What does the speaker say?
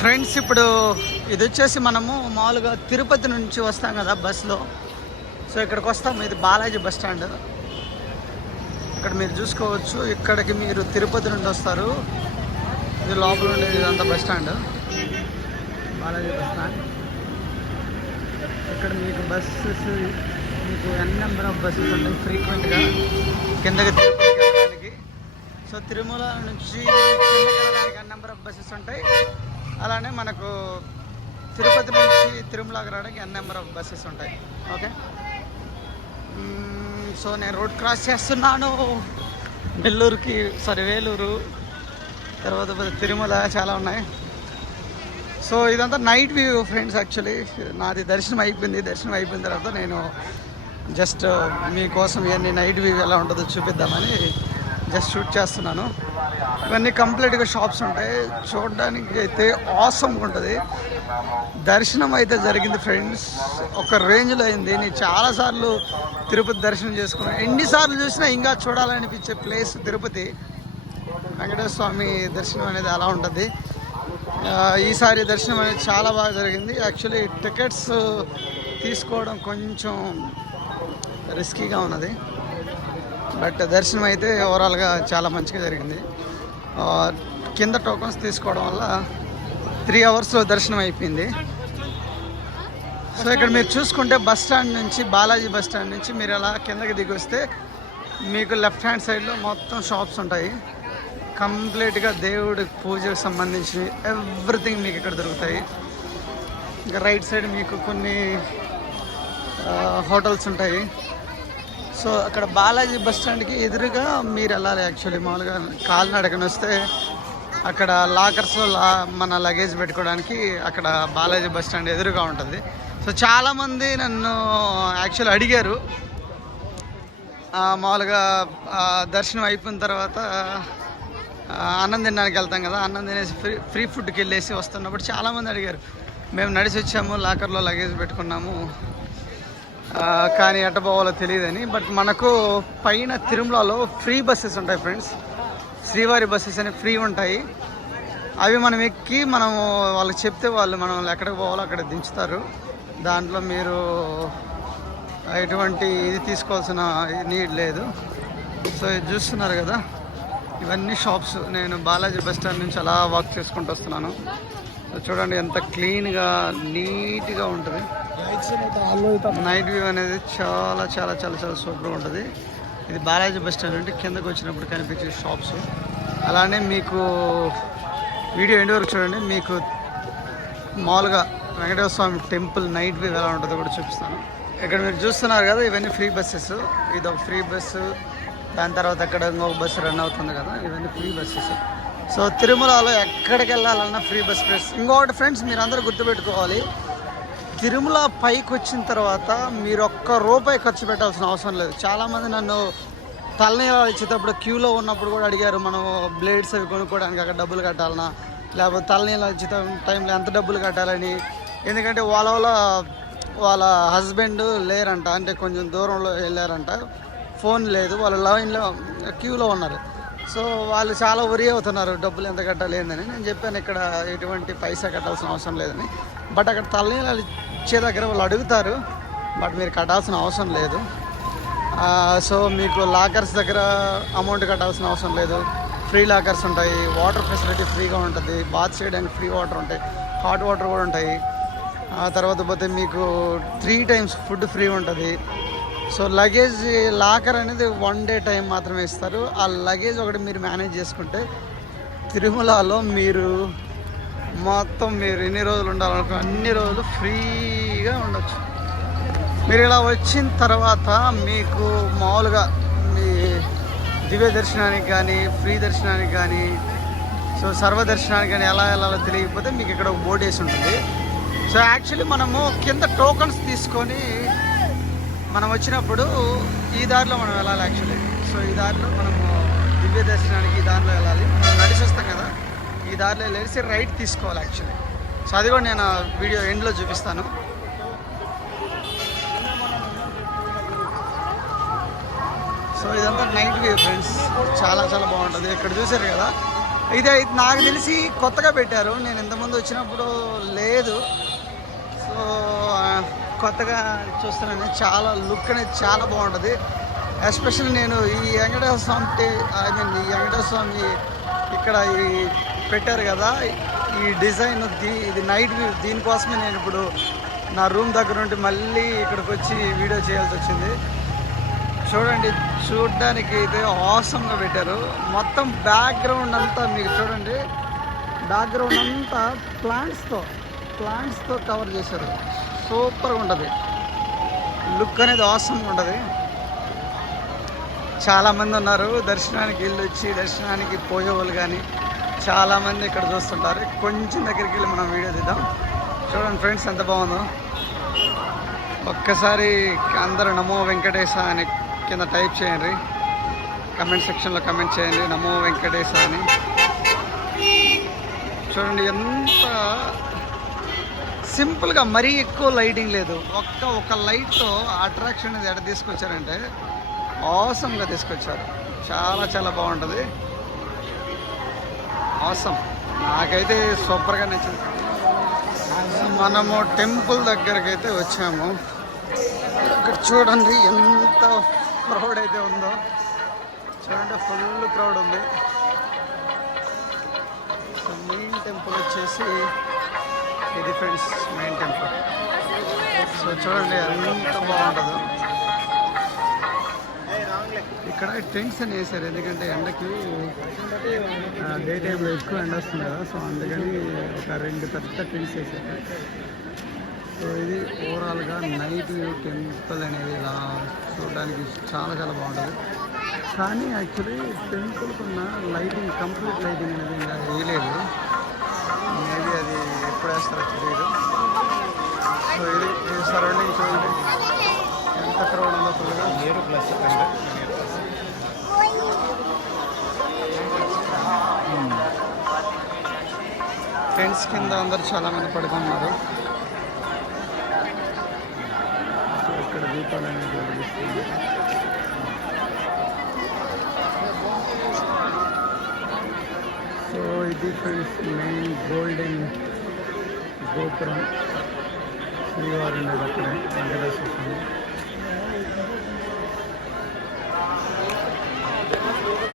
Friends ఇప్పుడు ఇది వచ్చేసి మనము మామూలుగా తిరుపతి నుంచి వస్తాం కదా బస్సులో. సో ఇక్కడికి వస్తాము. ఇది బాలాజీ బస్ స్టాండ్. ఇక్కడ మీరు చూసుకోవచ్చు. ఇక్కడికి మీరు తిరుపతి నుండి వస్తారు. ఇది లోపల ఉండేది ఇదంతా bus stand, Balaji bus stand. ఇక్కడ మీకు బస్సెస్ మీకు ఎన్ నెంబర్ ఆఫ్ బస్సెస్ ఉంటాయి ఫ్రీక్వెంట్గా కిందకి తిరుపతికి వెళ్ళడానికి. సో తిరుమల నుంచి కిందకి వెళ్ళడానికి ఎన్ నెంబర్ ఆఫ్ బస్సెస్ ఉంటాయి. అలానే మనకు తిరుపతి నుంచి తిరుమలకి రావడానికి ఎన్ నెంబర్ ఆఫ్ బస్సెస్ ఉంటాయి. ఓకే, సో నేను రోడ్ క్రాస్ చేస్తున్నాను. నెల్లూరుకి వేలూరు, తర్వాత తిరుమల చాలా ఉన్నాయి. సో ఇదంతా నైట్ వ్యూ ఫ్రెండ్స్. యాక్చువల్లీ నాది దర్శనం అయిపోయింది. దర్శనం అయిపోయిన తర్వాత నేను జస్ట్ మీకోసం ఇవన్నీ నైట్ వ్యూ ఎలా ఉంటుందో చూపిద్దామని జస్ట్ షూట్ చేస్తున్నాను. ఇవన్నీ కంప్లీట్గా షాప్స్ ఉంటాయి. చూడడానికి అయితే ఆసమ్గా ఉంటుంది. దర్శనం అయితే జరిగింది ఫ్రెండ్స్, ఒక రేంజ్లో అయింది. నేను చాలాసార్లు తిరుపతి దర్శనం చేసుకున్నాను. ఎన్నిసార్లు చూసినా ఇంకా చూడాలనిపించే ప్లేస్ తిరుపతి. వెంకటేశ్వర స్వామి దర్శనం అనేది అలా ఉంటుంది. ఈసారి దర్శనం అనేది చాలా బాగా జరిగింది. యాక్చువల్లీ టికెట్స్ తీసుకోవడం కొంచెం రిస్కీగా ఉన్నది, బట్ దర్శనం అయితే ఓవరాల్గా చాలా మంచిగా జరిగింది. కింద టోకన్స్ తీసుకోవడం వల్ల 3 అవర్స్లో దర్శనం అయిపోయింది. సో ఇక్కడ మీరు చూసుకుంటే బస్ స్టాండ్ నుంచి, బాలాజీ బస్ స్టాండ్ నుంచి మీరు అలా కిందకి దిగి వస్తే మీకు లెఫ్ట్ హ్యాండ్ సైడ్లో మొత్తం షాప్స్ ఉంటాయి. కంప్లీట్గా దేవుడికి పూజకు సంబంధించి ఎవ్రీథింగ్ మీకు ఇక్కడ దొరుకుతాయి. ఇంకా రైట్ సైడ్ మీకు కొన్ని హోటల్స్ ఉంటాయి. సో అక్కడ బాలాజీ బస్ స్టాండ్కి ఎదురుగా మీరు వెళ్ళాలి. యాక్చువల్లీ మామూలుగా కాలినడకని వస్తే అక్కడ లాకర్స్లో మన లగేజ్ పెట్టుకోవడానికి అక్కడ బాలాజీ బస్ స్టాండ్ ఎదురుగా ఉంటుంది. సో చాలామంది నన్ను యాక్చువల్లీ అడిగారు, మామూలుగా దర్శనం అయిపోయిన తర్వాత అన్నం తినడానికి వెళ్తాం కదా, అన్నం తినేసి ఫ్రీ ఫుడ్కి వెళ్ళేసి వస్తున్నప్పుడు చాలామంది అడిగారు, మేము నడిచి వచ్చాము, లాకర్లో లగేజ్ పెట్టుకున్నాము, కానీ ఎట్ట పోవాలో తెలియదని. బట్ మనకు పైన తిరుమలలో ఫ్రీ బస్సెస్ ఉంటాయి ఫ్రెండ్స్. శ్రీవారి బస్సెస్ అని ఫ్రీ ఉంటాయి. అవి మనం ఎక్కి మనము వాళ్ళకి చెప్తే వాళ్ళు మనం ఎక్కడికి పోవాలో అక్కడ దించుతారు. దాంట్లో మీరు ఎటువంటి ఇది తీసుకోవాల్సిన నీడ్ లేదు. సో ఇది చూస్తున్నారు కదా, ఇవన్నీ షాప్స్. నేను బాలాజీ బస్ స్టాండ్ నుంచి అలా వాక్ చేసుకుంటూ వస్తున్నాను. చూడండి ఎంత క్లీన్గా నీట్గా ఉంటుంది. నైట్ వ్యూ అనేది చాలా చాలా చాలా చాలా సూపర్గా ఉంటుంది. ఇది బాలాజీ బస్ స్టాండ్ నుండి కిందకు వచ్చినప్పుడు కనిపించే షాప్స్. అలానే మీకు వీడియో ఎండ్ వరకు చూడండి. మీకు మామూలుగా వెంకటేశ్వర స్వామి టెంపుల్ నైట్ వ్యూ ఎలా ఉంటుందో కూడా చూపిస్తాను. ఇక్కడ మీరు చూస్తున్నారు కదా, ఇవన్నీ ఫ్రీ బస్సెస్. ఇది ఒక ఫ్రీ బస్సు, దాని తర్వాత అక్కడ ఇంకొక బస్సు రన్ అవుతుంది కదా, ఇవన్నీ ఫ్రీ బస్సెస్. సో తిరుమలలో ఎక్కడికి వెళ్ళాలన్నా ఫ్రీ బస్ ప్లేస్. ఇంకొకటి ఫ్రెండ్స్, మీరు అందరూ గుర్తుపెట్టుకోవాలి, తిరుమల పైకి వచ్చిన తర్వాత మీరు ₹1 ఖర్చు పెట్టాల్సిన అవసరం లేదు. చాలామంది నన్ను తలనీలాలు ఇచ్చేటప్పుడు క్యూలో ఉన్నప్పుడు కూడా అడిగారు, మనం బ్లేడ్స్ అవి కొనుక్కోవడానికి అక్కడ డబ్బులు కట్టాలన్నా, లేకపోతే తలనీలాలు ఇచ్చే టైంలో ఎంత డబ్బులు కట్టాలని. ఎందుకంటే వాళ్ళ హస్బెండ్ లేరంట, అంటే కొంచెం దూరంలో వెళ్ళారంట, ఫోన్ లేదు, వాళ్ళ లైన్లో క్యూలో ఉన్నారు. సో వాళ్ళు చాలా వరి అవుతున్నారు, డబ్బులు ఎంత కట్టాలి ఏందని. నేను చెప్పాను ఇక్కడ ఎటువంటి పైసా కట్టాల్సిన అవసరం లేదని. బట్ అక్కడ తలనీలాలు ఇచ్చే దగ్గర వాళ్ళు అడుగుతారు, బట్ మీరు కట్టాల్సిన అవసరం లేదు. సో మీకు లాకర్స్ దగ్గర అమౌంట్ కట్టాల్సిన అవసరం లేదు. ఫ్రీ లాకర్స్ ఉంటాయి, వాటర్ ఫెసిలిటీ ఫ్రీగా ఉంటుంది, బాత్ చేయడానికి ఫ్రీ వాటర్ ఉంటాయి, హాట్ వాటర్ కూడా ఉంటాయి. తర్వాత పోతే మీకు 3 times ఫుడ్ ఫ్రీ ఉంటుంది. సో లగేజ్ లాకర్ అనేది 1 day టైం మాత్రమే ఇస్తారు. ఆ లగేజ్ ఒకటి మీరు మేనేజ్ చేసుకుంటే తిరుమలలో మీరు మొత్తం మీరు ఎన్ని రోజులు ఉండాలనుకో అన్ని రోజులు ఫ్రీగా ఉండొచ్చు. మీరు ఇలా వచ్చిన తర్వాత మీకు మామూలుగా మీ దివ్య దర్శనానికి కానీ, ఫ్రీ దర్శనానికి కానీ, సో సర్వదర్శనానికి కానీ ఎలా వెళ్ళాలో తెలియకపోతే మీకు ఇక్కడ ఒక బోర్డు వేసి ఉంటుంది. సో యాక్చువల్లీ మనము కింద టోకన్స్ తీసుకొని మనం వచ్చినప్పుడు ఈ దారిలో మనం వెళ్ళాలి యాక్చువల్లీ. సో ఈ దారిలో మనము దివ్య దర్శనానికి ఈ దారిలో వెళ్ళాలి. మనం నడిచి వస్తాం కదా, ఈ దారిలో వెళ్ళేసి రైట్ తీసుకోవాలి యాక్చువల్లీ. సో అది కూడా నేను వీడియో ఎండ్లో చూపిస్తాను. సో ఇదంతా నైట్ వ్యూ ఫ్రెండ్స్, చాలా చాలా బాగుంటుంది. ఇక్కడ చూసారు కదా, ఇది నాకు తెలిసి కొత్తగా పెట్టారు, నేను ఇంతకుముందు వచ్చినప్పుడు లేదు. సో కొత్తగా చూస్తున్నాను. చాలా లుక్ అనేది చాలా బాగుంటుంది. ఎస్పెషల్లీ నేను ఈ వెంకటేశ్వర స్వామి ఈ వెంకటేశ్వర స్వామి ఇక్కడ ఈ పెట్టారు కదా, ఈ డిజైన్ ఇది నైట్ వ్యూ. దీనికోసమే నేను ఇప్పుడు నా రూమ్ దగ్గర నుండి మళ్ళీ ఇక్కడికి వచ్చి వీడియో చేయాల్సి వచ్చింది. చూడండి, చూడడానికి అయితే ఆసమ్గా పెట్టారు. మొత్తం బ్యాక్గ్రౌండ్ అంతా మీకు చూడండి, బ్యాక్గ్రౌండ్ అంతా ప్లాంట్స్తో కవర్ చేశారు. సూపర్గా ఉంటుంది, లుక్ అనేది ఆసమ్గా ఉంటుంది. చాలామంది ఉన్నారు దర్శనానికి వెళ్ళి వచ్చి దర్శనానికి పోయేవాళ్ళు, కానీ చాలామంది ఇక్కడ చూస్తుంటారు. కొంచెం దగ్గరికి వెళ్ళి మనం వీడియో తీద్దాం. చూడండి ఫ్రెండ్స్ ఎంత బాగుందో. ఒక్కసారి అందరూ నమో వెంకటేశ అని కింద టైప్ చేయండి, కమెంట్ సెక్షన్లో కమెంట్ చేయండి నమో వెంకటేశ అని. చూడండి ఎంత సింపుల్గా, మరీ ఎక్కువ లైటింగ్ లేదు. ఒక లైట్తో అట్రాక్షన్ అనేది ఎక్కడ తీసుకొచ్చారంటే ఆసమ్గా తీసుకొచ్చారు. చాలా చాలా బాగుంటుంది, ఆసమ్. నాకైతే సూపర్గా నచ్చింది. మనము టెంపుల్ దగ్గరికి అయితే వచ్చాము. ఇక్కడ చూడండి ఎంత క్రౌడ్ అయితే ఉందో. చూడండి ఫుల్ క్రౌడ్ ఉంది. సో మెయిన్ టెంపుల్ వచ్చేసి ఇది ఫ్రెండ్స్, మెయిన్ టెంపుల్. సో చూడండి ఎంత బాగుంటుందో. ఇక్కడ టెంట్స్ అని వేసారు, ఎందుకంటే ఎండకి డే టైంలో ఎక్కువ ఎండ వస్తుంది కదా, సో అందుకని ఒక 2 పెద్ద టెంట్స్ వేసారు. సో ఇది ఓవరాల్గా నైట్ వ్యూ టెంపుల్ అనేది ఇలా చూడడానికి చాలా చాలా బాగుంటుంది. కానీ యాక్చువల్లీ టెంపుల్కి ఉన్న లైటింగ్, కంప్లీట్ లైటింగ్ అనేది ఇంకా వేయలేదు. మేబీ అది ఎప్పుడు వేస్తారో తెలియదు. సో ఇది సరౌండింగ్ చూడండి ఎంత క్రౌడ్ ఉందో ఫుల్గా. టెంట్స్ కింద అందరు చాలామంది పడుకున్నారు. సో ఇక్కడ దీపాలు అనేది వెలిగిస్తుంది. సో ఇది ఫ్రెండ్స్ మెయిన్ గోల్డెన్ గోపురం, శ్రీవారి అనేది అక్కడే వెంకటేశ్వర స్వామి.